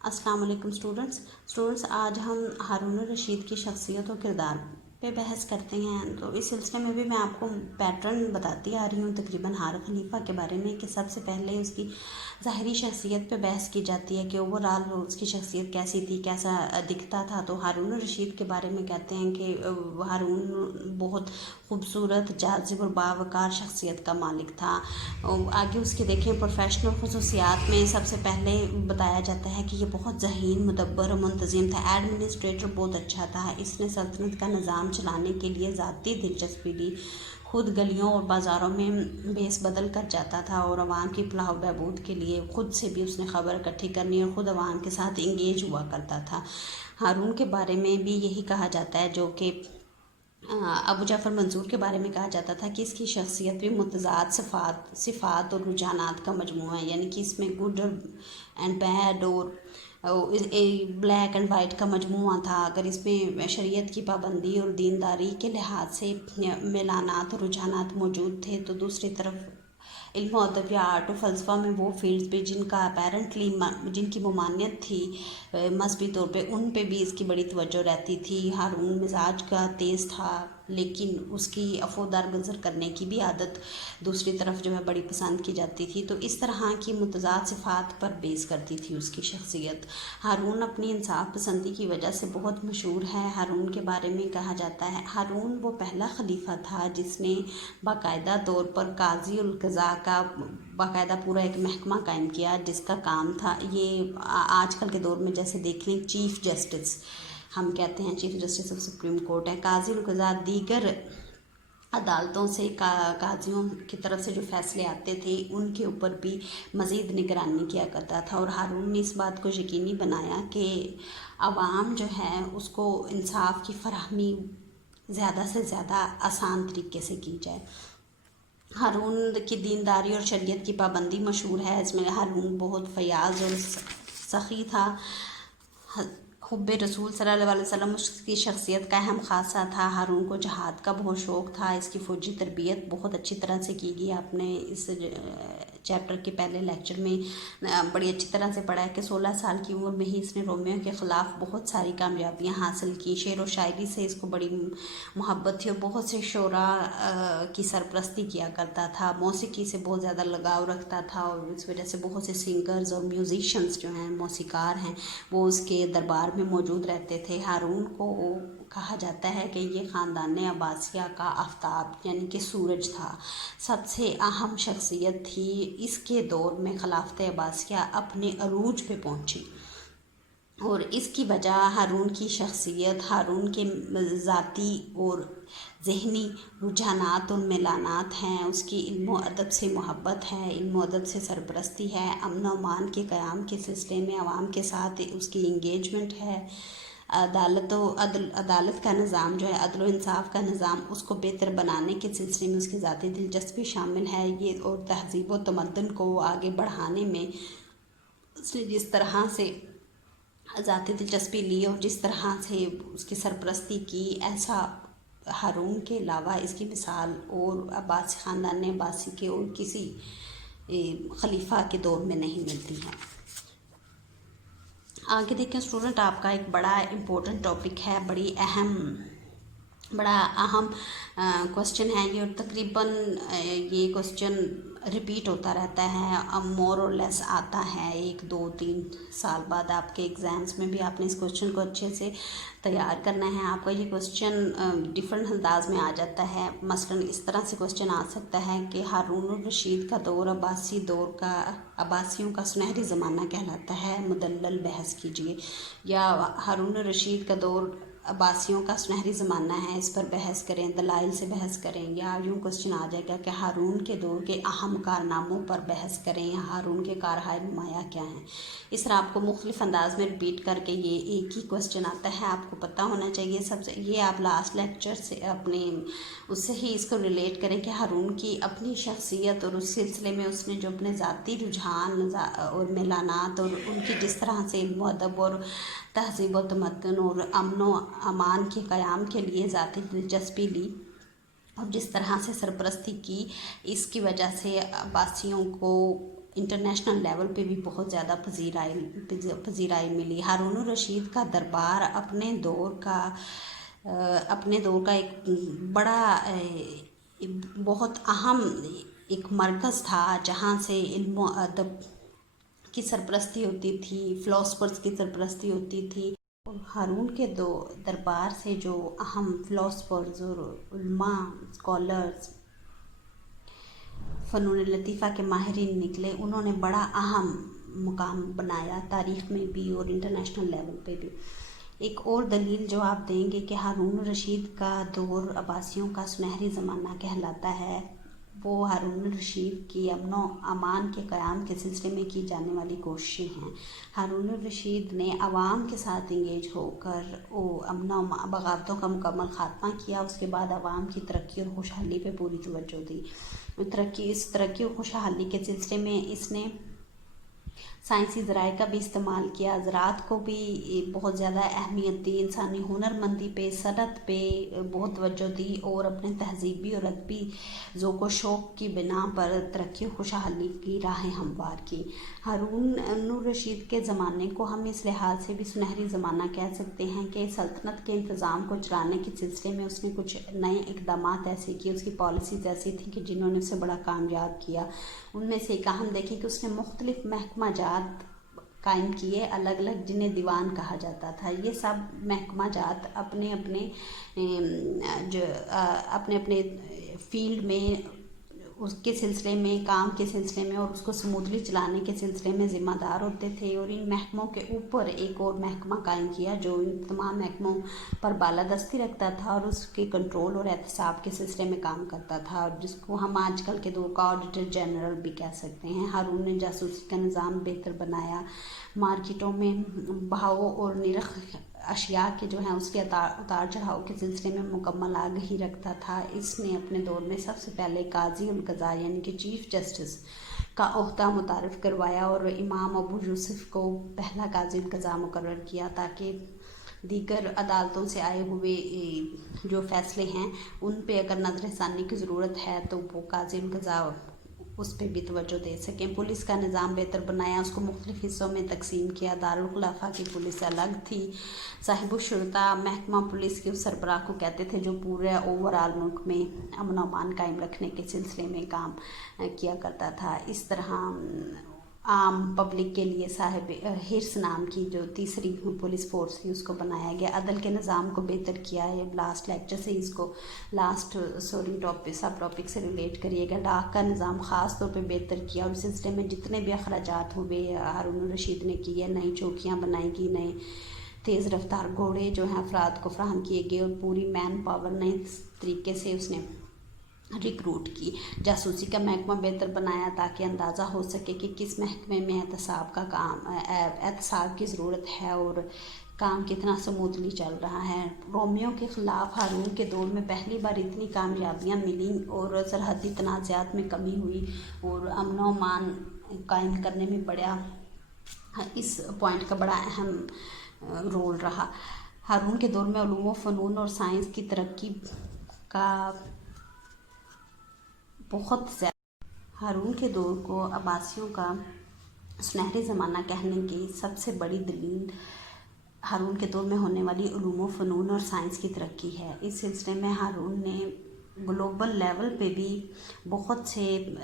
अस्सलाम वालेकुम स्टूडेंट्स आज हम हारून रशीद की शख्सियत और किरदार पे बहस करते हैं। तो इस सिलसिले में भी मैं आपको पैटर्न बताती आ रही हूँ तकरीबन हर खलीफा के बारे में कि सबसे पहले उसकी ज़ाहरी शख्सियत पे बहस की जाती है कि ओवरऑल उसकी शख्सियत कैसी थी, कैसा दिखता था। तो हारून रशीद के बारे में कहते हैं कि हारून बहुत खूबसूरत, जाज़िब और बावकार शख्सियत का मालिक था। आगे उसके देखें प्रोफेशनल खसूसियात में सबसे पहले बताया जाता है कि ये बहुत ज़हीन, मुदब्बर और मुंतज़िम था। एडमिनिस्ट्रेटर बहुत अच्छा था। इसने सल्तनत का निज़ाम चलाने के लिए ज़ाती दिलचस्पी ली। खुद गलियों और बाज़ारों में बेस बदल कर जाता था और आवाम की फलाह बहबूद के लिए खुद से भी उसने ख़बर इकट्ठी करनी और ख़ुद आवाम के साथ इंगेज हुआ करता था। हारून के बारे में भी यही कहा जाता है, जो कि अबू जाफ़र मंसूर के बारे में कहा जाता था कि इसकी शख्सियत भी मुतज़ाद सिफ़ात और रुझानात का मजमूआ है, यानी कि इसमें गुड एंड बैड और ब्लैक एंड वाइट का मजमूआ था। अगर इसमें शरीयत की पाबंदी और दीनदारी के लिहाज से मेलानात और रुझानात मौजूद थे, तो दूसरी तरफ इल्म अदब या आर्ट और फ़लसफ़ा में वो फील्ड्स भी जिनका अपेरेंटली जिनकी ममानियत थी मजहबी तौर पे, उन पे भी इसकी बड़ी तवज्जो रहती थी। हारून मिजाज का तेज़ था, लेकिन उसकी अफ़ो दरगुज़र करने की भी आदत दूसरी तरफ जो है बड़ी पसंद की जाती थी। तो इस तरह की मुतज़ाद सिफ़ात पर बेस करती थी उसकी शख्सियत। हारून अपनी इंसाफ पसंदी की वजह से बहुत मशहूर है। हारून के बारे में कहा जाता है, हारून वो पहला खलीफा था जिसने बाकायदा तौर पर काज़ी उल क़ज़ा का बाकायदा पूरा एक महकमा कायम किया, जिसका काम था ये आजकल के दौर में जैसे देख लें चीफ़ जस्टिस हम कहते हैं, chief justice of supreme court है। काज़ी उल क़ज़ा दीगर अदालतों से काजियों की तरफ से जो फैसले आते थे उनके ऊपर भी मज़ीद निगरानी किया करता था। और हारून ने इस बात को यकीनी बनाया कि आवाम जो है उसको इंसाफ की फराहमी ज़्यादा से ज़्यादा आसान तरीके से की जाए। हारून की दीनदारी और शरीयत की पाबंदी मशहूर है। इसमें हारून बहुत फ़याज़ और सखी था। हुब्बे रसूल सल्लल्लाहु अलैहि वसल्लम उसकी शख्सियत का अहम खासा था। हारून को जहाद का बहुत शौक़ था। इसकी फ़ौजी तरबियत बहुत अच्छी तरह से की गई। आपने इस चैप्टर के पहले लेक्चर में बड़ी अच्छी तरह से पढ़ा है कि 16 साल की उम्र में ही इसने रोमियो के ख़िलाफ़ बहुत सारी कामयाबियाँ हासिल की। शेर व शायरी से इसको बड़ी मोहब्बत थी और बहुत से शोरा की सरपरस्ती किया करता था। मौसीकी से बहुत ज़्यादा लगाव रखता था और इस वजह से बहुत से सिंगर्स और म्यूज़िशंस जो हैं, मौसीकार हैं, वो उसके दरबार में मौजूद रहते थे। हारून को कहा जाता है कि ये ख़ानदान अब्बासिया का आफ्ताब यानी कि सूरज था, सबसे अहम शख्सियत थी। इसके दौर में खिलाफत अब्बासिया अपने अरूज पे पहुंची और इसकी वजह हारून की शख्सियत, हारून के ज़ाती और ज़हनी रुझानात और मेलानात हैं। उसकी इल्म अदब से मोहब्बत है, इल्म अदब से सरपरस्ती है, अमन व अमान के क़याम के सिलसिले में आवाम के साथ उसकी इंगेजमेंट है। अदालत का निज़ाम जो है, अदल व इंसाफ का निज़ाम, उसको बेहतर बनाने के सिलसिले में उसकी ज़ाती दिलचस्पी शामिल है। ये और तहज़ीब व तमद्दुन को आगे बढ़ाने में उसने जिस तरह से ज़ाती दिलचस्पी ली और जिस तरह से उसकी सरपरस्ती की, ऐसा हारून के अलावा इसकी मिसाल और अब्बासी ख़ानदान अब्बासी के और किसी खलीफा के दौर में नहीं मिलती है। आगे देखें स्टूडेंट, आपका एक बड़ा इम्पोर्टेंट टॉपिक है, बड़ा अहम क्वेश्चन है ये और तकरीबन ये क्वेश्चन रिपीट होता रहता है, अब मोर और लेस आता है 1, 2, 3 साल बाद आपके एग्ज़ाम्स में भी आपने इस क्वेश्चन को अच्छे से तैयार करना है। आपका ये क्वेश्चन डिफरेंट अंदाज में आ जाता है। मसलन इस तरह से क्वेश्चन आ सकता है कि हारून रशीद का दौर अब्बासियों का सुनहरी ज़माना कहलाता है, मुदल्लल बहस कीजिए। या हारून रशीद का दौर अब्बासियों का सुनहरी ज़माना है, इस पर बहस करें, दलाइल से बहस करें। या यूँ क्वेश्चन आ जाएगा कि हारून के दौर के अहम कारनामों पर बहस करें या हारून के कारहाय नुमाया क्या हैं। इस तरह आपको मुख्तलिफ़ अंदाज में रिपीट करके ये एक ही क्वेश्चन आता है, आपको पता होना चाहिए सबसे। ये आप लास्ट लेक्चर से अपने उससे ही इसको रिलेट करें कि हारून की अपनी शख्सियत और उस सिलसिले में उसने जो अपने ज़ाती रुझान और मेलानात और उनकी जिस तरह से मुअद्दब और तहज़ीब व तमद्दुन और अमन व अमान के क़याम के लिए ज़ाती दिलचस्पी ली और जिस तरह से सरपरस्ती की, इसकी वजह से अब्बासियों को इंटरनेशनल लेवल पे भी बहुत ज़्यादा पजीराई मिली। हारून रशीद का दरबार अपने दौर का एक बड़ा बहुत अहम एक मरकज़ था, जहाँ से इल्म अदब की सरपरस्ती होती थी, फ़िलासफ़र्स की सरपरस्ती होती थी। और हारून के दरबार से जो अहम फ़िलासफ़र्स और उलमा, स्कॉलर्स, फ़नून लतीफ़ा के माहिरीन निकले, उन्होंने बड़ा अहम मुकाम बनाया तारीख़ में भी और इंटरनेशनल लेवल पे भी। एक और दलील जो आप देंगे कि हारून रशीद का दौर अब्बासियों का सुनहरी ज़माना कहलाता है, वो हारून रशीद की अमन अमान के क़याम के सिलसिले में की जाने वाली कोशिशें हैं। हारून रशीद ने आवाम के साथ इंगेज होकर वो अमन बगावतों का मुकम्मल ख़ात्मा किया। उसके बाद आवाम की तरक्की और खुशहाली पे पूरी तवज्जो दी। इस तरक्की और खुशहाली के सिलसिले में इसने साइंसी ज़राए का भी इस्तेमाल किया, ज़राअत को भी बहुत ज़्यादा अहमियत दी, इंसानी हुनरमंदी पे, सनत पे बहुत तवज्जो दी और अपने तहज़ीबी और अदबी ज़ौक़ व शौक़ की बिना पर तरक्की और खुशहाली की राहें हमवार की। हारून रशीद के ज़माने को हम इस लिहाज से भी सुनहरी ज़माना कह सकते हैं कि सल्तनत के इंतज़ाम को चलाने के सिलसिले में उसने कुछ नए इक़दामात ऐसे किए, उसकी पॉलिसीज़ ऐसी थी कि जिन्होंने उसे बड़ा कामयाब किया। उनमें से एक अहम देखें कि उसने मुख्तलिफ महकमा जात कायम किए, अलग अलग, जिन्हें दीवान कहा जाता था। ये सब महकमा जात अपने अपने फील्ड में उसके सिलसिले में, काम के सिलसिले में और उसको स्मूथली चलाने के सिलसिले में ज़िम्मेदार होते थे। और इन महकमों के ऊपर एक और महकमा कायम किया जो इन तमाम महकमों पर बालादस्ती रखता था और उसके कंट्रोल और एहतसाब के सिलसिले में काम करता था, जिसको हम आजकल के दौर का ऑडिटर जनरल भी कह सकते हैं। हारून ने जासूसी का निज़ाम बेहतर बनाया, मार्केटों में बहाव और निरख अशिया के जो हैं उसके उतार चढ़ाव के सिलसिले में मुकम्मल आगाही रखता था। इसने अपने दौर में सबसे पहले काजी उल कज़ा यानी कि चीफ़ जस्टिस का ओहदा मुतारफ़ करवाया और इमाम अबू यूसुफ़ को पहला काजी उल कज़ा मुकर्रर किया, ताकि दीगर अदालतों से आए हुए जो फ़ैसले हैं उन पे अगर नज़रसानी की ज़रूरत है तो वो काजी उल कज़ा उस पर भी तवज्जो दे सकें। पुलिस का निज़ाम बेहतर बनाया, उसको मुख्तलिफ़ हिस्सों में तकसीम किया। दारुल खुलाफा की पुलिस अलग थी, साहिबुश्शुरता महकमा पुलिस के उस सरबराह को कहते थे जो पूरे ओवरऑल मुल्क में अमन अमान कायम रखने के सिलसिले में काम किया करता था। इस तरह आम पब्लिक के लिए साहिब हिर्स नाम की जो तीसरी पुलिस फोर्स थी उसको बनाया गया। अदल के निज़ाम को बेहतर किया है। लास्ट लेक्चर से इसको सब टॉपिक से रिलेट करिएगा। डाक का निज़ाम ख़ास तौर पे बेहतर किया और इस सिलसिले में जितने भी अखराजात हुए हारून रशीद ने किए। नई चौकियाँ बनाई गई, नए तेज़ रफ्तार घोड़े जो हैं अफराद को फ्राहम किए गए और पूरी मैन पावर नए तरीके से उसने रिक्रूट की। जासूसी का महकमा बेहतर बनाया ताकि अंदाज़ा हो सके कि किस महकमे में एहतसाब की ज़रूरत है और काम कितना स्मूथली चल रहा है। रोमियों के ख़िलाफ़ हारून के दौर में पहली बार इतनी कामयाबियाँ मिलीं और सरहदी तनाज़ात में कमी हुई और अमन व अमान कायम करने में इस पॉइंट का बड़ा अहम रोल रहा। हारून के दौर में उलूम व फ़नून और साइंस की तरक्की का बहुत ज़्यादा। हारून के दौर को अब्बासियों का सुनहरी ज़माना कहने की सबसे बड़ी दलील हारून के दौर में होने वाली उलूम व फ़नून और साइंस की तरक्की है। इस सिलसिले में हारून ने ग्लोबल लेवल पे भी बहुत से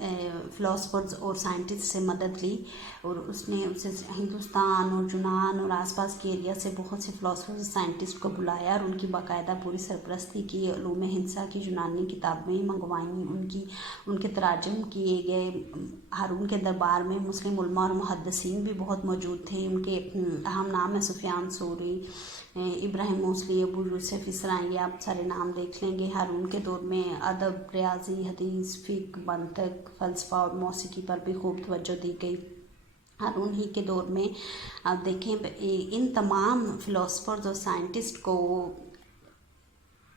फ़िलासफ़र्स और साइंटिस्ट से मदद ली और उसने हिंदुस्तान और यूनान और आसपास के एरिया से बहुत से फ़िलासफ़र्स और साइंटिस्ट को बुलाया और उनकी बाकायदा पूरी सरपरस्ती की। उलूम हिंसा की यूनानी किताबें मंगवाईं, उनके तराजुम किए गए। हारून के दरबार में मुस्लिम उलमा और मुहद्दिसीन भी बहुत मौजूद थे। उनके अहम नाम है सुफियान सौरी, इब्राहिम मौसली, अबू यूसुफ, इस तरह ये आप सारे नाम देख लेंगे। हारून के दौर में अदब, रियाजी, हदीस, फ़िक़्ह, मंतक, फ़लसफ़ा और मौसीकी पर भी खूब तवज्जो दी गई। हारून ही के दौर में आप देखें इन तमाम फ़िलासफ़र्स और साइंटिस्ट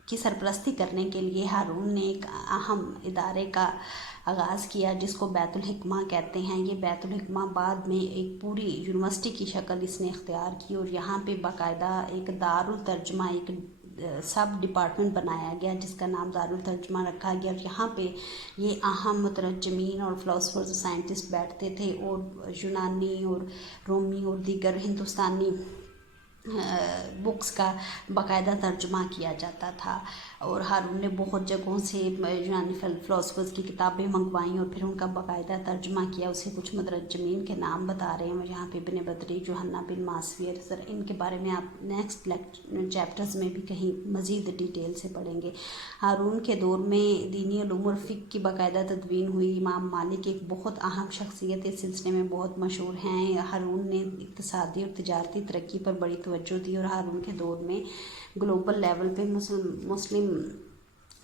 की सरपरस्ती करने के लिए हारून ने एक अहम इदारे का आगाज़ किया जिसको बैतुल हिकमा कहते हैं। ये बैतुल हिकमा बाद में एक पूरी यूनिवर्सिटी की शक्ल इसने इख्तियार की और यहाँ पे बाकायदा एक दारुल तर्जुमा, एक सब डिपार्टमेंट बनाया गया जिसका नाम दारुल तर्जुमा रखा गया, और यहाँ पे ये अहम मुतरजमीन और फ़िलासफ़र्स और साइंटिस्ट बैठते थे, और यूनानी और रोमी और दीगर हिंदुस्तानी बुक्स का बाकायदा तर्जुमा किया जाता था। और हारून ने बहुत जगहों से यूनानी फ़िलासफ़र्स की किताबें मंगवाई और फिर उनका बाकायदा तर्जुमा किया। उसे कुछ मुतरजमीन के नाम बता रहे हैं यहाँ पे, इब्न बतरी, यूहन्ना बिन मासवियर, सर इनके बारे में आप नेक्स्ट चैप्टर्स में भी कहीं मज़ीद डिटेल से पढ़ेंगे। हारून के दौर में दीनी उलूम और फ़िक़्ह की बाकायदा तदवीन हुई। इमाम मालिक एक बहुत अहम शख्सियत इस सिलसिले में बहुत मशहूर हैं। हारून ने इक़्तिसादी और तिजारती तरक्की पर बड़ी तवज्जो दी, और हारून के दौर में ग्लोबल लेवल पे मुस्लिम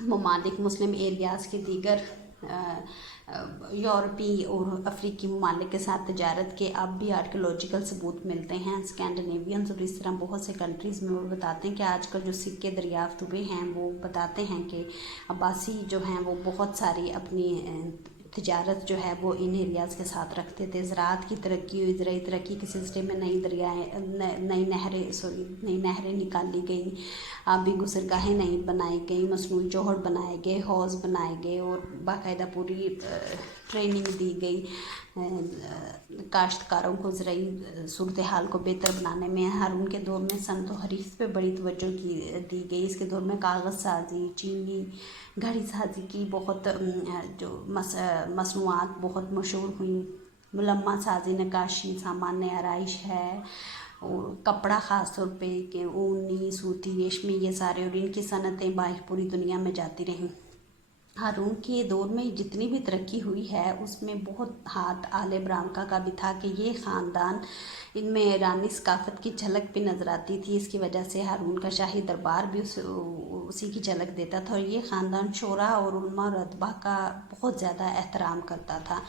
ममालिक, मुस्लिम एरियाज़ के दीगर यूरोपी और अफ्रीकी ममालिक के साथ तजारत के अब भी आर्कियोलॉजिकल सबूत मिलते हैं। स्कैंडिनेवियंस और इस तरह बहुत से कंट्रीज़ में वो बताते हैं कि आजकल जो सिक्के दरियाफ्त हुए हैं वो बताते हैं कि अब्बासी जो हैं वो बहुत सारी अपनी तिजारत जो है वो इन एरियाज़ के साथ रखते थे। ज़राअत की तरक्की हुई, ज़राई तरक्की के सिलसिले में नई नहरें निकाली गई, आबी गुज़रगाहें नई बनाई गई, मसनूई जोहर बनाए गए, हौज़ बनाए गए और बाकायदा पूरी ट्रेनिंग दी गई काश्तकारों को ज़राई सूरत हाल को बेहतर बनाने में। हारून के दौर में सनत व हरीफ पे बड़ी तवज्जो दी गई। इसके दौर में कागज़ साजी, चीनी, घड़ी साजी की बहुत जो मसनूआत बहुत मशहूर हुई। मुलम्मा साजी, नक्काशी, सामान आराइश है, और कपड़ा ख़ास तौर पे कि ऊनी, सूती, रेशमी, ये सारे और इनकी सनतें पूरी दुनिया में जाती रहीं। हारून के दौर में जितनी भी तरक्की हुई है उसमें बहुत हाथ आले ब्राह्मका का भी था कि ये ख़ानदान, इनमें ईरानी सकाफ़त की झलक भी नज़र आती थी। इसकी वजह से हारून का शाही दरबार भी उसी की झलक देता था, और ये ख़ानदान शोरा और उलमा और अदबा का बहुत ज़्यादा एहतराम करता था।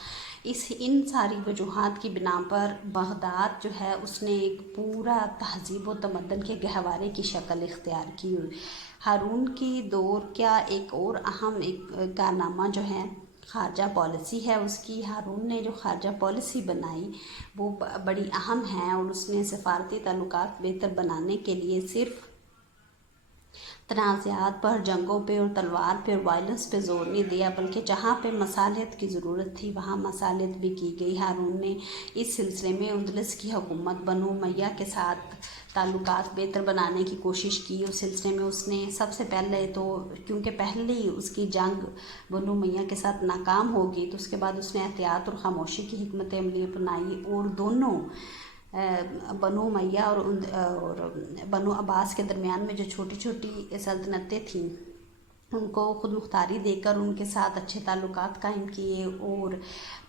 इन सारी वजूहात की बिना पर बगदाद जो है उसने एक पूरा तहज़ीब व तमद्दन के गहवारे की शक्ल इख्तियार की हुई। हारून की दौर का एक और अहम कारनामा जो है ख़ारजा पॉलिसी है उसकी। हारून ने जो ख़ारजा पॉलिसी बनाई वो बड़ी अहम है, और उसने सफारती ताल्लुकात बेहतर बनाने के लिए सिर्फ तनाज़ात पर, जंगों पे और तलवार पे और वायलेंस पे ज़ोर नहीं दिया, बल्कि जहाँ पे मसालियत की ज़रूरत थी वहाँ मसालियत भी की गई। हारून ने इस सिलसिले में उंदलस की हुकूमत बनु उमय्या के साथ ताल्लुकात बेहतर बनाने की कोशिश की। उस सिलसिले में उसने सबसे पहले तो, क्योंकि पहले ही उसकी जंग बनु उमय्या के साथ नाकाम हो गई, तो उसके बाद उसने एहतियात और ख़ामोशी की हिकमत अमली अपनाई, और दोनों बनु उमय्या और बनु अब्बास के दरमियान में जो छोटी छोटी सल्तनतें थीं उनको खुद मुख्तारी देकर उनके साथ अच्छे ताल्लुकात कायम किए, और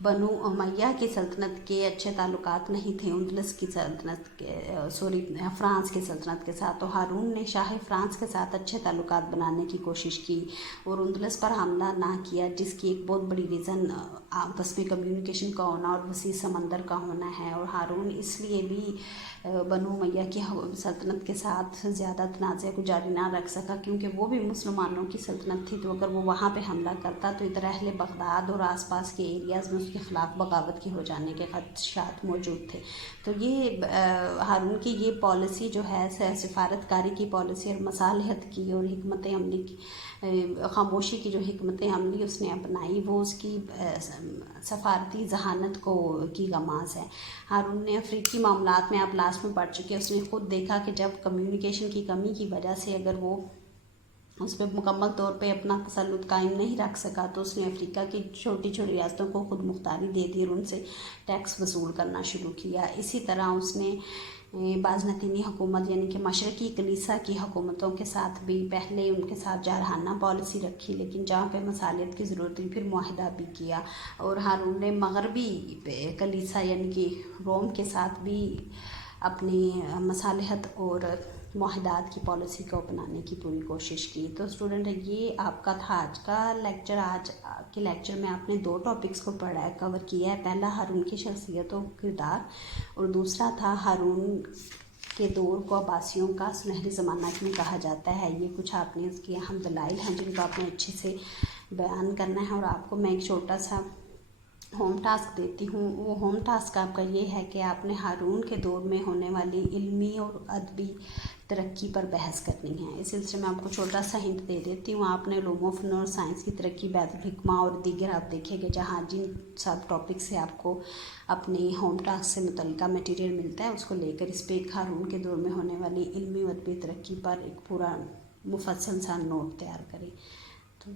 बनु उमय्या की सल्तनत के अच्छे ताल्लुकात नहीं थे उंदलस की सल्तनत के फ़्रांस की सल्तनत के साथ। तो हारून ने शाह फ़्रांस के साथ अच्छे ताल्लुकात बनाने की कोशिश की और उंदलस पर हमला ना किया, जिसकी एक बहुत बड़ी रीज़न आपस में कम्युनिकेशन का होना और वसी समंदर का होना है। और हारून इसलिए भी बनु उमय्या की सल्तनत के साथ ज़्यादा तनाज़े को जारी ना रख सका, क्योंकि वो भी मुसलमानों की सल्तनत थी, तो अगर वो वहाँ पे हमला करता तो इधर अहले बगदाद और आसपास के एरियाज़ में उसके ख़िलाफ़ बगावत की हो जाने के ख़दशात मौजूद थे। तो ये हारून की ये पॉलिसी जो है सिफारतकारी की पॉलिसी और मसालहत की और हिकमत अमली की, खामोशी की जो हिकमत अमली उसने अपनाई, वो उसकी सफारती जहानत की गमाज़ है। हारून ने अफ्रीकी मामलात में आप लास्ट में पढ़ चुके हैं, उसने ख़ुद देखा कि जब कम्युनिकेशन की कमी की वजह से अगर वो उस पर मुकम्मल तौर पे अपना तसल्लुत कायम नहीं रख सका, तो उसने अफ्रीका की छोटी छोटी रियासतों को खुद मुख्तारी दे दी और उनसे टैक्स वसूल करना शुरू किया। इसी तरह उसने बाज़नतीनी हुकूमत यानी कि मशरक़ी कलीसा की हुकूमतों के साथ भी पहले उनके साथ जारहाना पॉलिसी रखी, लेकिन जहाँ पे मसालियत की ज़रूरत थी फिर मुआहिदा भी किया। और हारून ने मगरबी कलीसा यानी कि रोम के साथ भी अपनी मसालहत और मुआहिदात की पॉलिसी को अपनाने की पूरी कोशिश की। तो स्टूडेंट ये आपका था आज का लेक्चर। आज के लेक्चर में आपने 2 टॉपिक्स को कवर किया है। पहला हारून की शख्सियत और किरदार, और दूसरा था हारून के दौर को अब्बासियों का सुनहरी ज़माना क्यों कहा जाता है। ये कुछ आपने इसकी अहम दलाइल हैं जिनको आपने अच्छे से बयान करना है। और आपको मैं एक छोटा सा होम टास्क देती हूँ। वो होम टास्क आपका ये है कि आपने हारून के दौर में होने वाली इल्मी और अदबी तरक्की पर बहस करनी है। इस सिलसिले में आपको छोटा सा हिंट दे देती हूँ। आपने लोगों फन और साइंस की तरक्की, बैतुल हिकमा और दीगर आप देखेंगे जहाँ जिन सब टॉपिक से आपको अपनी होम टास्क से मुतल्लिका मटीरियल मिलता है, उसको लेकर इस पर एक हारून के दौर में होने वाली इल्मी और अदबी तरक्की पर एक पूरा मुफस्सल सा नोट तैयार करें। तो